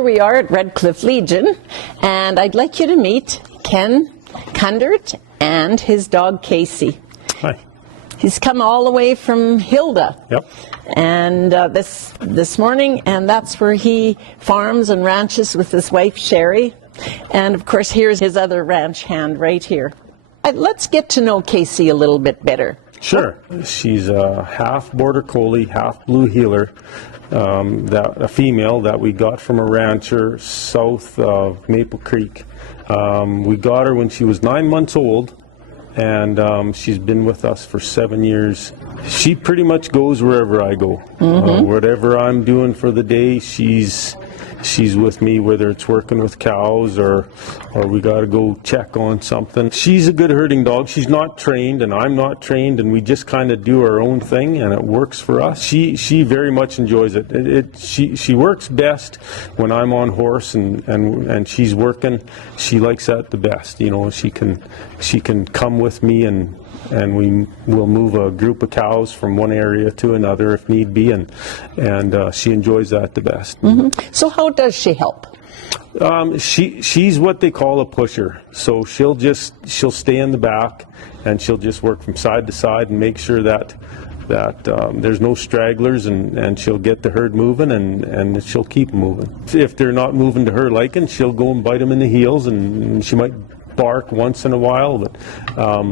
here we are at Red Cliff Legion, and I'd like you to meet Ken Kundert and his dog KC. Hi. He's come all the way from Hilda. Yep. And this morning, and that's where he farms and ranches with his wife Sherry. And of course, here's his other ranch hand right here. Let's get to know KC a little bit better. Sure. She's a half Border Collie, half Blue Heeler, a female that we got from a rancher south of Maple Creek. We got her when she was 9 months old, and she's been with us for 7 years. She pretty much goes wherever I go. Whatever I'm doing for the day, she's with me, whether it's working with cows or we got to go check on something. She's a good herding dog. She's not trained, and I'm not trained, and we just kind of do our own thing, and it works for us. She very much enjoys it. She works best when I'm on horse and she's working. She likes that the best. You know, she can come with me and we will move a group of cows from one area to another if need be, and she enjoys that the best. So how does she help? She's what they call a pusher. So she'll stay in the back and she'll just work from side to side and make sure that there's no stragglers, and she'll get the herd moving, and she'll keep moving. If they're not moving to her liking, she'll go and bite them in the heels, and she might bark once in a while, but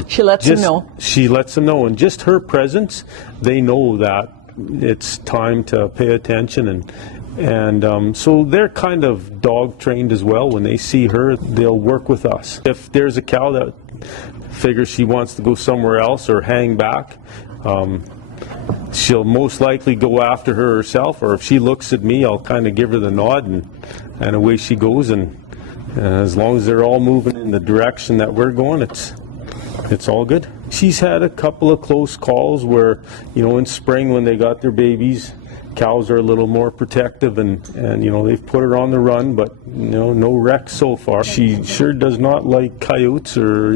she lets them know. She lets them know, and just her presence, they know that it's time to pay attention, and so they're kind of dog trained as well. When they see her, they'll work with us. If there's a cow that figures she wants to go somewhere else or hang back, she'll most likely go after her herself, or if she looks at me, I'll kind of give her the nod, and away she goes, and as long as they're all moving in the direction that we're going, it's all good. She's had a couple of close calls where, you know, in spring when they got their babies, cows are a little more protective, and you know, they've put her on the run, but you know, no wrecks so far. She sure does not like coyotes or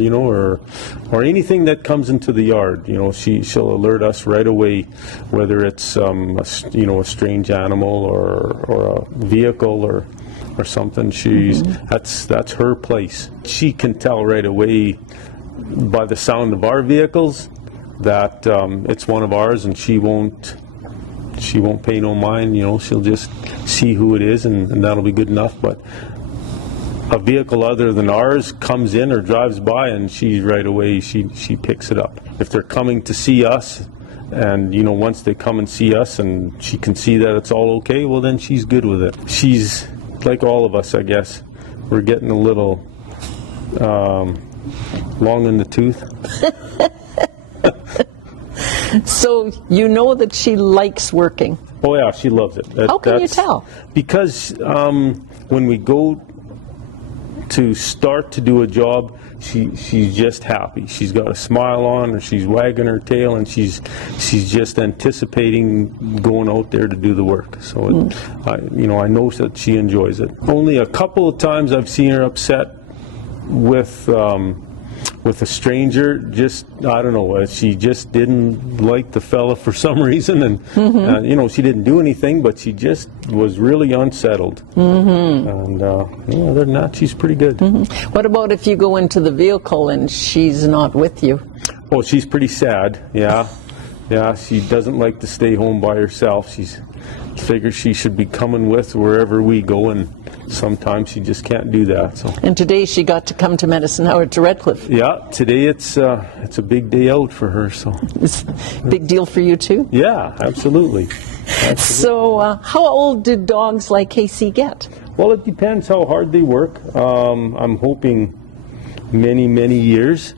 anything that comes into the yard. You know, she'll alert us right away, whether it's a strange animal or a vehicle or something. That's her place. She can tell right away by the sound of our vehicles that it's one of ours, and she won't pay no mind. You know, she'll just see who it is, and that'll be good enough. But a vehicle other than ours comes in or drives by, and she right away she picks it up. If they're coming to see us, and you know, once they come and see us and she can see that it's all okay, well then she's good with it. She's like all of us, I guess. We're getting a little long in the tooth. So you know that she likes working. Oh yeah, she loves it. How can you tell? Because when we go to start to do a job, she's just happy. She's got a smile on, or she's wagging her tail, and she's just anticipating going out there to do the work. So I know that she enjoys it. Only a couple of times I've seen her upset with a stranger. Just, I don't know, she just didn't like the fella for some reason, and she didn't do anything, but she just was really unsettled. And other than that, she's pretty good. What about if you go into the vehicle and she's not with you? Oh, she's pretty sad. Yeah, she doesn't like to stay home by herself. She figures she should be coming with wherever we go, and sometimes she just can't do that. So. And today she got to come to Medicine Howard to Red Cliff. Yeah, today it's a big day out for her. So it's a big deal for you too? Yeah, absolutely. So how old do dogs like KC get? Well, it depends how hard they work. I'm hoping many, many years.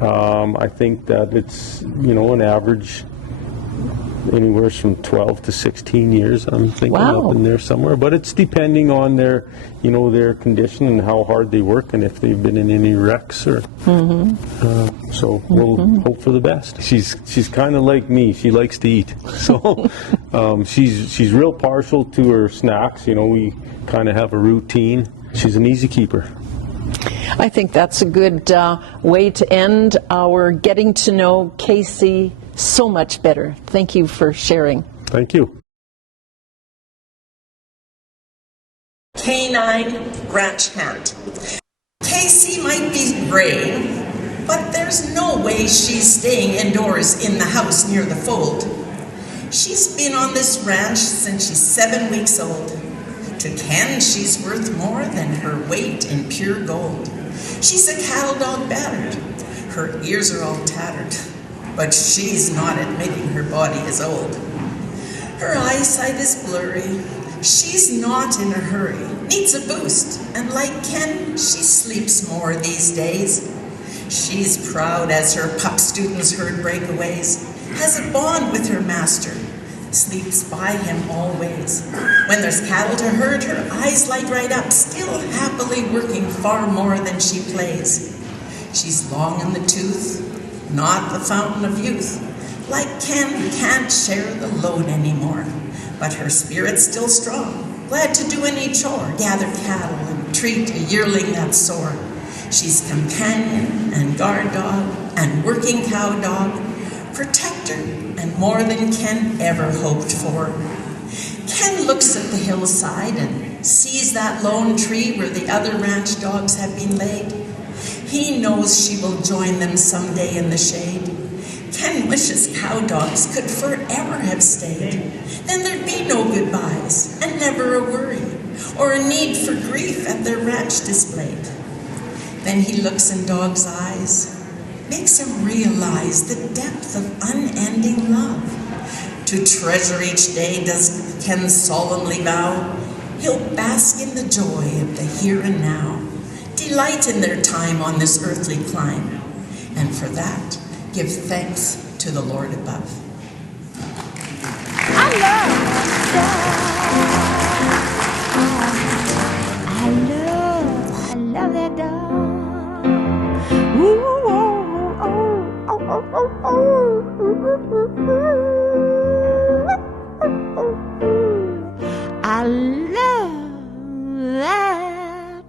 I think that it's, an average anywhere from 12 to 16 years. I'm thinking up in there somewhere, but it's depending on their condition and how hard they work, and if they've been in any wrecks or. So we'll hope for the best. She's kind of like me. She likes to eat, so she's real partial to her snacks. We kind of have a routine. She's an easy keeper. I think that's a good way to end our getting to know KC so much better. Thank you for sharing. Thank you. Canine ranch hand. KC might be gray, but there's no way she's staying indoors in the house near the fold. She's been on this ranch since she's 7 weeks old. To Ken, she's worth more than her weight in pure gold. She's a cattle dog battered. Her ears are all tattered, but she's not admitting her body is old. Her eyesight is blurry. She's not in a hurry, needs a boost, and like Ken, she sleeps more these days. She's proud as her pup students herd breakaways, has a bond with her master, sleeps by him always. When there's cattle to herd, her eyes light right up, still happily working far more than she plays. She's long in the tooth, not the fountain of youth. Like Ken, can't share the load anymore, but her spirit's still strong, glad to do any chore, gather cattle and treat a yearling that's sore. She's companion and guard dog and working cow dog, protector and more than Ken ever hoped for. Ken looks at the hillside and sees that lone tree where the other ranch dogs have been laid. He knows she will join them someday in the shade. Ken wishes cow dogs could forever have stayed. Then there'd be no goodbyes and never a worry or a need for grief at their ranch displayed. Then he looks in Dog's eyes, makes him realize the depth of unending love. To treasure each day does Ken solemnly vow. He'll bask in the joy of the here and now, delight in their time on this earthly climb, and for that, give thanks to the Lord above. I love that dog. Ooh, oh, oh, oh, oh, oh, oh. I love that.